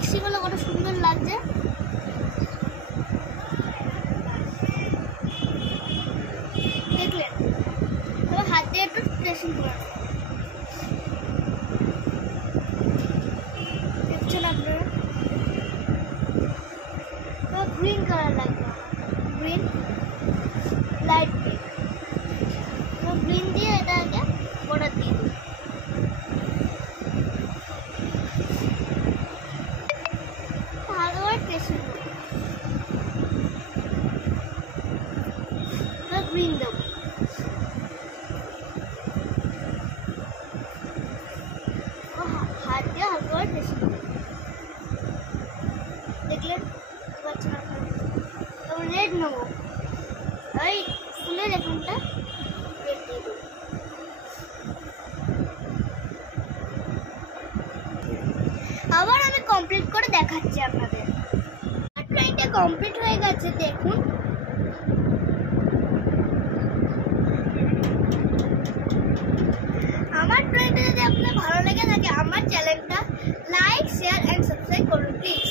মিক্সিগুলো কত সুন্দর লাগছে। দেখলেন? এবার হাত দিয়ে একটু ড্রেসিং করে দেখছেন আপনারা? গ্রিন কালার লাগবে, গ্রিন, লাইট গ্রিন। গ্রিন দিয়ে এটাকে বর্ডার দিয়ে দিই। ভালো করে ড্রেসিং করি। গ্রিন দেবো। হাত দিয়ে হালকা করে ড্রেসিং করি। দেখলেন? পাচ্ছেন আপনারা? তারপর রেড নেবো, ওই ফুলের এখানটা রেড দিয়ে দেবো। আবার আমি কমপ্লিট করে দেখাচ্ছি আপনাদের। ড্রয়িংটা কমপ্লিট হয়ে গেছে, দেখুন। আমার ড্রয়িংটা যদি আপনার ভালো লেগে থাকে, আমার চ্যানেলটা লাইক, শেয়ার এন্ড সাবস্ক্রাইব করুন প্লিজ।